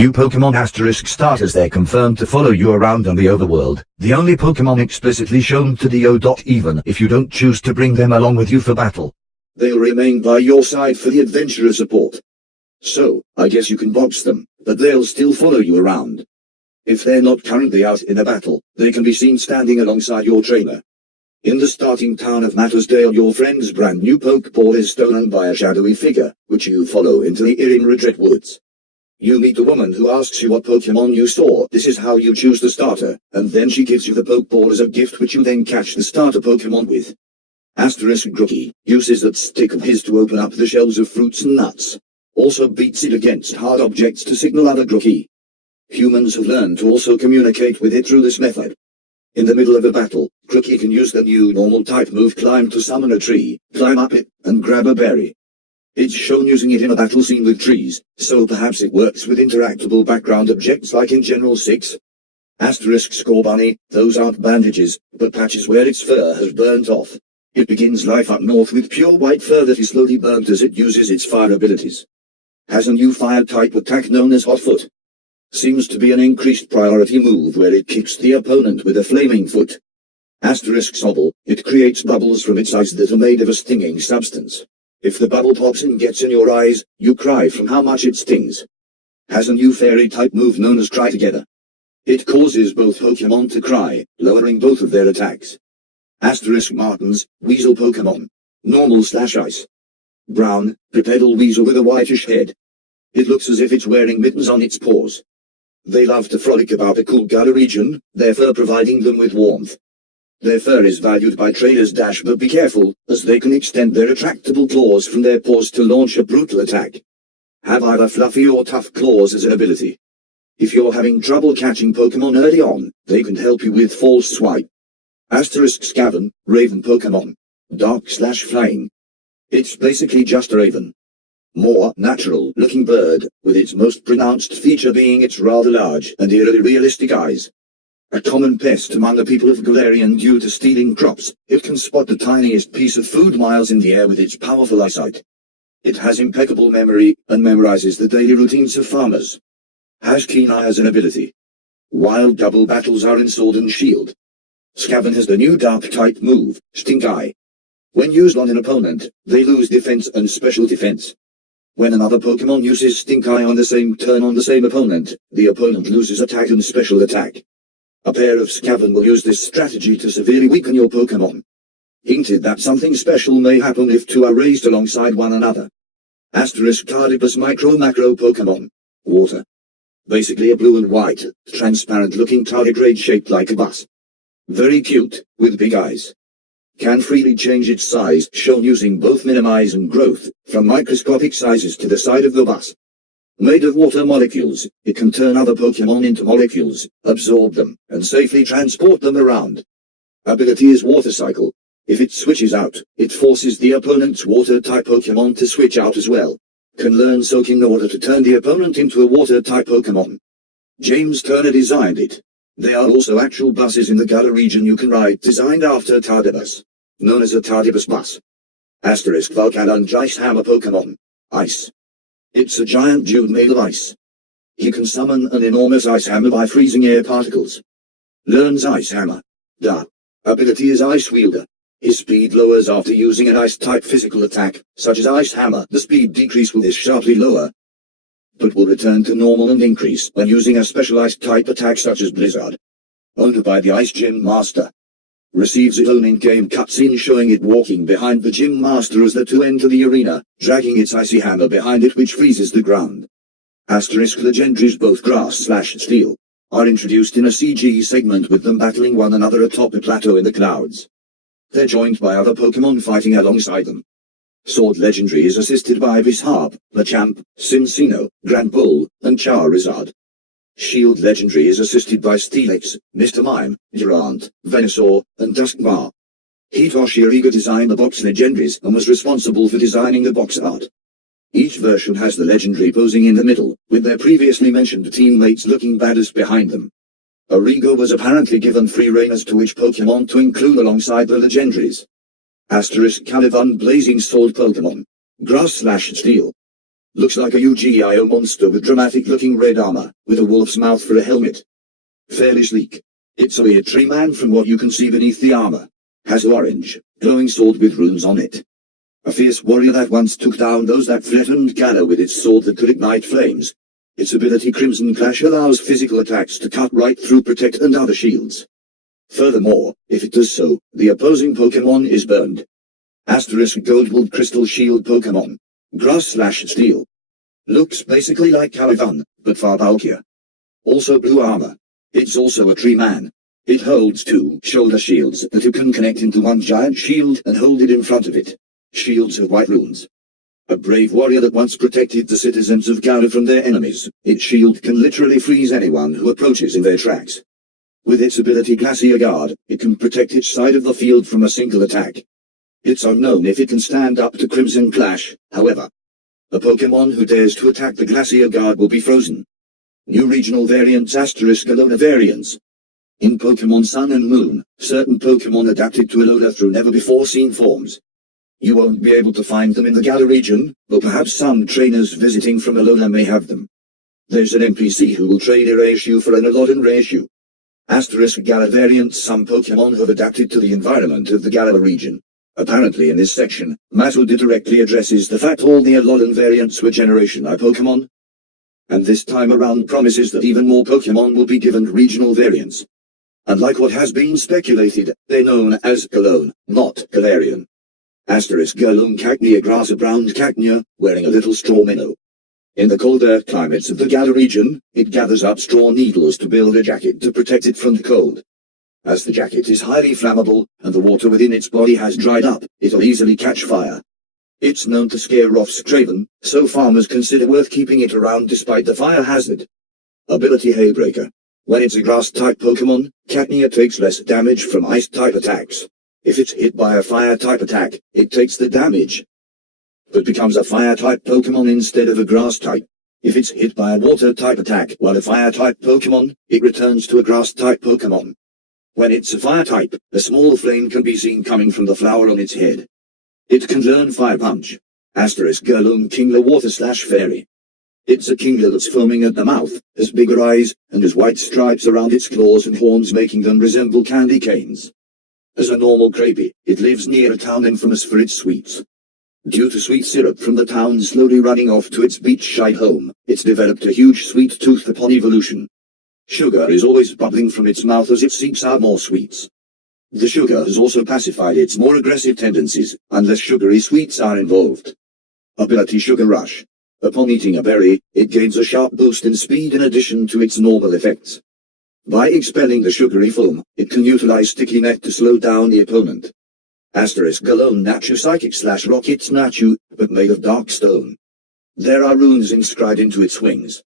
New Pokemon * starters. They're confirmed to follow you around on the overworld. The only Pokemon explicitly shown to do. Even if you don't choose to bring them along with you for battle, they'll remain by your side for the adventurer support. So, I guess you can box them, but they'll still follow you around. If they're not currently out in a battle, they can be seen standing alongside your trainer. In the starting town of Mattersdale, your friend's brand new PokeBall is stolen by a shadowy figure, which you follow into the eerie Moredread Woods. You meet the woman who asks you what Pokemon you saw. This is how you choose the starter, and then she gives you the PokeBall as a gift, which you then catch the starter Pokemon with. Grookey uses that stick of his to open up the shells of fruits and nuts. Also beats it against hard objects to signal other Grookey. Humans have learned to also communicate with it through this method. In the middle of a battle, Grookey can use the new normal type move Climb to summon a tree, climb up it, and grab a berry. It's shown using it in a battle scene with trees, so perhaps it works with interactable background objects like in General 6. Score bunny, those aren't bandages, but patches where its fur has burnt off. It begins life up north with pure white fur that is slowly burnt as it uses its fire abilities. Has a new fire type attack known as Hot Foot. Seems to be an increased priority move where it kicks the opponent with a flaming foot. Sobble, it creates bubbles from its eyes that are made of a stinging substance. If the bubble pops and gets in your eyes, you cry from how much it stings. Has a new fairy type move known as Cry Together. It causes both Pokemon to cry, lowering both of their attacks. Martins, Weasel Pokemon. Normal/Ice. Brown, bipedal weasel with a whitish head. It looks as if it's wearing mittens on its paws. They love to frolic about the cool Gala region, their fur providing them with warmth. Their fur is valued by traders - but be careful, as they can extend their retractable claws from their paws to launch a brutal attack. Have either fluffy or tough claws as an ability. If you're having trouble catching Pokemon early on, they can help you with False Swipe. Scaven, Raven Pokemon. Dark/Flying. It's basically just a raven. More natural-looking bird, with its most pronounced feature being its rather large and eerily realistic eyes. A common pest among the people of Galarian due to stealing crops, it can spot the tiniest piece of food miles in the air with its powerful eyesight. It has impeccable memory, and memorizes the daily routines of farmers. Has Keen Eye as an ability. Wild double battles are in Sword and Shield. Scaven has the new Dark-type move, Stink Eye. When used on an opponent, they lose defense and special defense. When another Pokemon uses Stink Eye on the same turn on the same opponent, the opponent loses attack and special attack. A pair of Scaven will use this strategy to severely weaken your Pokemon. Hinted that something special may happen if two are raised alongside one another. Tardipus Micro-Macro Pokemon. Water. Basically a blue and white, transparent-looking tardigrade shaped like a bus. Very cute, with big eyes. Can freely change its size, shown using both minimize and growth, from microscopic sizes to the side of the bus. Made of water molecules, it can turn other Pokemon into molecules, absorb them, and safely transport them around. Ability is Water Cycle. If it switches out, it forces the opponent's Water-type Pokemon to switch out as well. Can learn Soak in order to turn the opponent into a Water-type Pokemon. James Turner designed it. There are also actual buses in the Gala region you can ride designed after Tardibus, known as a Tardibus bus. Volcanunge Ice Hammer Pokemon. Ice. It's a giant dude made of ice. He can summon an enormous ice hammer by freezing air particles. Learns Ice Hammer. Ability is Ice Wielder. His speed lowers after using an ice-type physical attack, such as Ice Hammer. The speed decrease will is sharply lower, but will return to normal and increase when using a special ice-type attack such as Blizzard. Owned by the Ice Gym Master. Receives its own in-game cutscene showing it walking behind the Gym Master as the two enter the arena, dragging its icy hammer behind it which freezes the ground. Legendaries, both Grass/Steel, are introduced in a CG segment with them battling one another atop a plateau in the clouds. They're joined by other Pokemon fighting alongside them. Sword Legendary is assisted by Bisharp, Machamp, Cincino, Grand Bull, and Charizard. Shield Legendary is assisted by Steelix, Mr. Mime, Durant, Venusaur, and Duskmar. Hitoshi Ariga designed the box Legendaries and was responsible for designing the box art. Each version has the Legendary posing in the middle, with their previously mentioned teammates looking badass behind them. Ariga was apparently given free rein as to which Pokemon to include alongside the Legendaries. Calivun Blazing Sword Pokemon. Grass/Steel. Looks like a UGIO monster with dramatic-looking red armor, with a wolf's mouth for a helmet. Fairly sleek. It's a weird tree man from what you can see beneath the armor. Has an orange, glowing sword with runes on it. A fierce warrior that once took down those that threatened Gala with its sword that could ignite flames. Its ability Crimson Clash allows physical attacks to cut right through protect and other shields. Furthermore, if it does so, the opposing Pokemon is burned. Asterisk Gold Crystal Shield Pokemon. Grass/Steel. Looks basically like Calivan, but far bulkier. Also blue armor. It's also a tree man. It holds 2 shoulder shields that you can connect into one giant shield and hold it in front of it. Shields of white runes. A brave warrior that once protected the citizens of Gala from their enemies. Its shield can literally freeze anyone who approaches in their tracks. With its ability Glacier Guard, it can protect its side of the field from a single attack. It's unknown if it can stand up to Crimson Clash, however. A Pokemon who dares to attack the Glacier Guard will be frozen. New regional variants Gala Variants. In Pokemon Sun and Moon, certain Pokemon adapted to Alola through never-before-seen forms. You won't be able to find them in the Gala region, but perhaps some trainers visiting from Alola may have them. There's an NPC who will trade a Reishu for an Alolan Reishu. Gala Variants. Some Pokemon have adapted to the environment of the Gala region. Apparently in this section, Mattersdale directly addresses the fact all the Alolan variants were Generation I Pokemon. And this time around promises that even more Pokemon will be given regional variants. Unlike what has been speculated, they're known as Galone, not Galarian. Galone Cacnea Grass, a brown cacnea, wearing a little straw minnow. In the colder climates of the Gala region, it gathers up straw needles to build a jacket to protect it from the cold. As the jacket is highly flammable, and the water within its body has dried up, it'll easily catch fire. It's known to scare off Straven, so farmers consider worth keeping it around despite the fire hazard. Ability Haybreaker. When it's a grass-type Pokemon, Cacnea takes less damage from ice-type attacks. If it's hit by a fire-type attack, it takes the damage, but becomes a fire-type Pokemon instead of a grass-type. If it's hit by a water-type attack while a fire-type Pokemon, it returns to a grass-type Pokemon. When it's a fire-type, a small flame can be seen coming from the flower on its head. It can learn Fire Punch. Galone Kingler Water/Fairy. It's a Kingler that's foaming at the mouth, has bigger eyes, and has white stripes around its claws and horns making them resemble candy canes. As a normal Crapey, it lives near a town infamous for its sweets. Due to sweet syrup from the town slowly running off to its beachside home, it's developed a huge sweet tooth upon evolution. Sugar is always bubbling from its mouth as it seeks out more sweets. The sugar has also pacified its more aggressive tendencies, unless sugary sweets are involved. Ability Sugar Rush. Upon eating a berry, it gains a sharp boost in speed in addition to its normal effects. By expelling the sugary foam, it can utilize Sticky Net to slow down the opponent. Galone Nachu Psychic/Rocket Nachu, but made of dark stone. There are runes inscribed into its wings.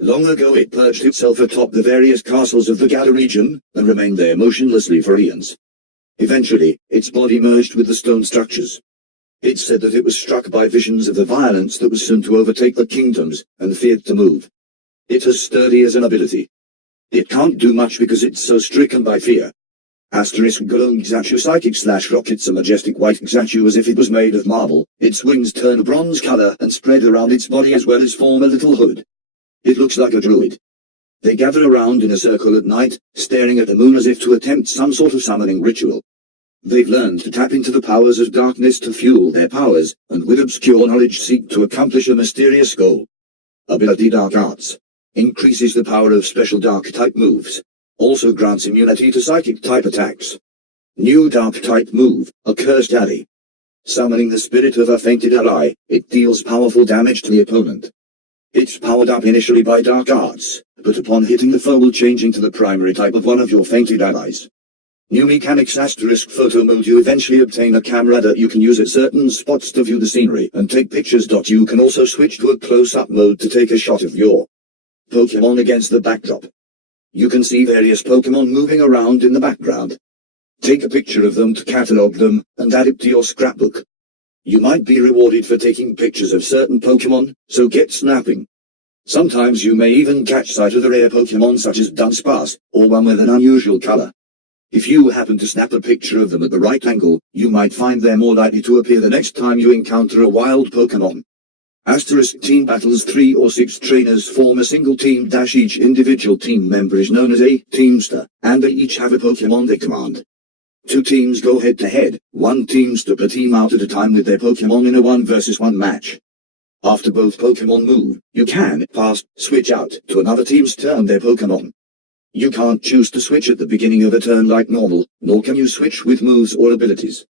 Long ago it perched itself atop the various castles of the Gala region, and remained there motionlessly for eons. Eventually, its body merged with the stone structures. It's said that it was struck by visions of the violence that was soon to overtake the kingdoms, and feared to move. It as sturdy as an ability. It can't do much because it's so stricken by fear. Galone Xachu Psychic/Rocket's a majestic white Xachu as if it was made of marble. Its wings turn bronze color and spread around its body as well as form a little hood. It looks like a druid. They gather around in a circle at night, staring at the moon as if to attempt some sort of summoning ritual. They've learned to tap into the powers of darkness to fuel their powers, and with obscure knowledge seek to accomplish a mysterious goal. Ability Dark Arts. Increases the power of special Dark-type moves. Also grants immunity to Psychic-type attacks. New Dark-type move, Accursed Alley. Summoning the spirit of a fainted ally, it deals powerful damage to the opponent. It's powered up initially by Dark Arts, but upon hitting the foe will change into the primary type of one of your fainted allies. New mechanics Photo mode. You eventually obtain a camera that you can use at certain spots to view the scenery and take pictures. You can also switch to a close-up mode to take a shot of your Pokemon against the backdrop. You can see various Pokemon moving around in the background. Take a picture of them to catalog them, and add it to your scrapbook. You might be rewarded for taking pictures of certain Pokemon, so get snapping. Sometimes you may even catch sight of the rare Pokemon such as Dunsparce, or one with an unusual color. If you happen to snap a picture of them at the right angle, you might find they're more likely to appear the next time you encounter a wild Pokemon. Asterisk team battles 3 or 6 trainers form a single team - each individual team member is known as a teamster, and they each have a Pokemon they command. 2 teams go head to head, 1 teamster per team out at a time with their Pokemon in a 1 versus 1 match. After both Pokemon move, you can switch out to another team's turn their Pokemon. You can't choose to switch at the beginning of a turn like normal, nor can you switch with moves or abilities.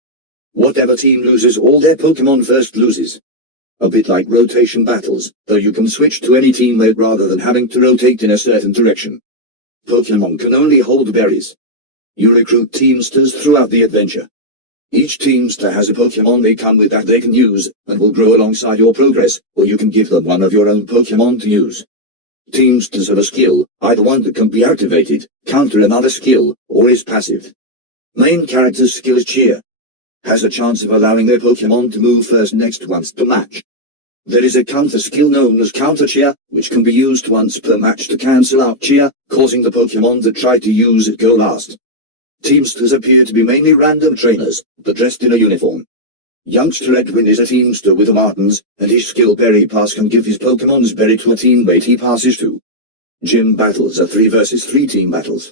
Whatever team loses all their Pokemon first loses. A bit like rotation battles, though you can switch to any teammate rather than having to rotate in a certain direction. Pokemon can only hold berries. You recruit teamsters throughout the adventure. Each teamster has a Pokemon they come with that they can use, and will grow alongside your progress, or you can give them one of your own Pokemon to use. Teamsters have a skill, either one that can be activated, counter another skill, or is passive. Main character's skill is Cheer. Has a chance of allowing their Pokemon to move first next once per match. There is a counter skill known as Counter Cheer, which can be used once per match to cancel out Cheer, causing the Pokemon that try to use it go last. Teamsters appear to be mainly random trainers, but dressed in a uniform. Youngster Edwin is a teamster with a Martins, and his skill Berry Pass can give his Pokemon's berry to a teammate he passes to. Gym battles are 3 versus 3 team battles.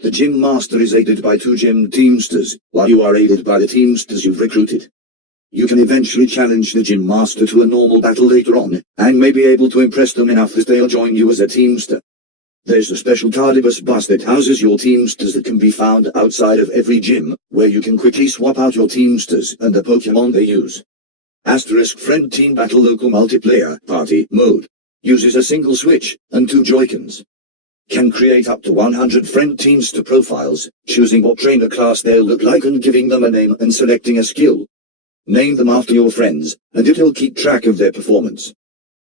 The Gym Master is aided by 2 Gym Teamsters, while you are aided by the Teamsters you've recruited. You can eventually challenge the Gym Master to a normal battle later on, and may be able to impress them enough that they'll join you as a Teamster. There's a special Tardibus bus that houses your Teamsters that can be found outside of every gym, where you can quickly swap out your Teamsters and the Pokemon they use. Asterisk Friend Team Battle Local Multiplayer Party Mode uses a single switch and 2 Joy-Cons. Can create up to 100 friend Teamster profiles, choosing what trainer class they'll look like and giving them a name and selecting a skill. Name them after your friends, and it'll keep track of their performance.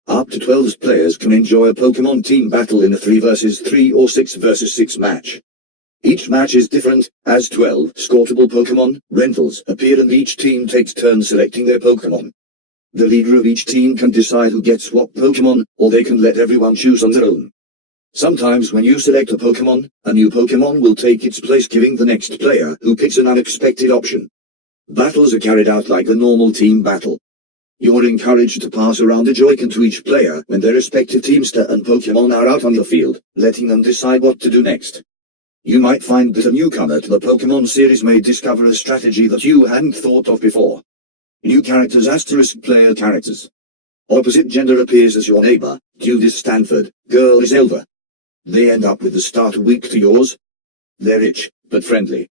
Up to 12 players can enjoy a Pokemon team battle in a 3 versus 3 or 6 versus 6 match. Each match is different, as 12 scoreable Pokemon rentals appear and each team takes turns selecting their Pokemon. The leader of each team can decide who gets what Pokemon, or they can let everyone choose on their own. Sometimes when you select a Pokemon, a new Pokemon will take its place, giving the next player who picks an unexpected option. Battles are carried out like a normal team battle. You're encouraged to pass around a Joy-Con to each player when their respective Teamster and Pokemon are out on the field, letting them decide what to do next. You might find that a newcomer to the Pokemon series may discover a strategy that you hadn't thought of before. New characters * player characters. Opposite gender appears as your neighbor, dude is Stanford, girl is Elva. They end up with the starter weak to yours. They're rich, but friendly.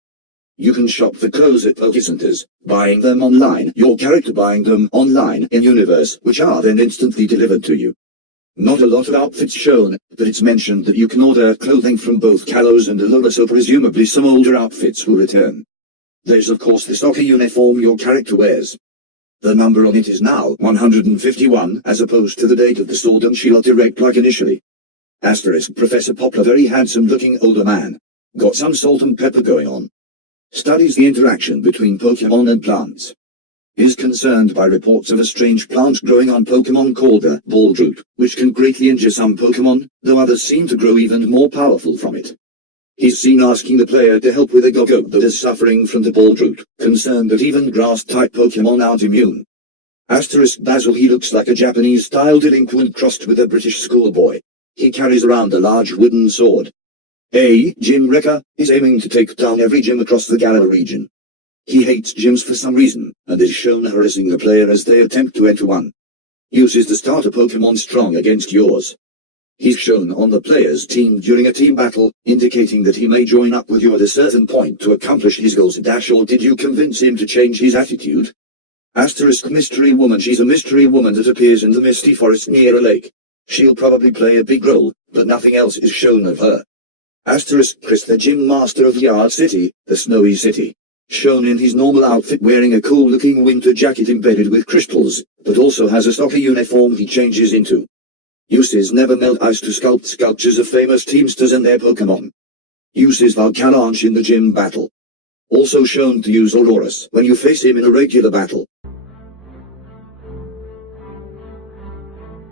You can shop for clothes at Pokecenters, buying them online, your character buying them online in-universe, which are then instantly delivered to you. Not a lot of outfits shown, but it's mentioned that you can order clothing from both Kalos and Alola, so presumably some older outfits will return. There's of course the stocky uniform your character wears. The number on it is now 151, as opposed to the date of the Sword and Shield Direct like initially. Asterisk Professor Poplar, very handsome looking older man. Got some salt and pepper going on. Studies the interaction between Pokemon and plants. Is concerned by reports of a strange plant growing on Pokemon called the Baldroot, which can greatly injure some Pokemon, though others seem to grow even more powerful from it. He's seen asking the player to help with a Go-Go that is suffering from the Baldroot, concerned that even grass-type Pokemon aren't immune. Asterisk Basil, he looks like a Japanese-style delinquent crossed with a British schoolboy. He carries around a large wooden sword. A gym wrecker is aiming to take down every gym across the Gala region. He hates gyms for some reason, and is shown harassing the player as they attempt to enter one. Uses the starter Pokemon strong against yours. He's shown on the player's team during a team battle, indicating that he may join up with you at a certain point to accomplish his goals. Or did you convince him to change his attitude? Asterisk Mystery Woman, she's a mystery woman that appears in the misty forest near a lake. She'll probably play a big role, but nothing else is shown of her. Asterisk Chris, the gym master of Yard City, the snowy city. Shown in his normal outfit wearing a cool-looking winter jacket embedded with crystals, but also has a stocky uniform he changes into. Uses never melt ice to sculpt sculptures of famous teamsters and their Pokemon. Uses Volcalanche in the gym battle. Also shown to use Aurorus when you face him in a regular battle.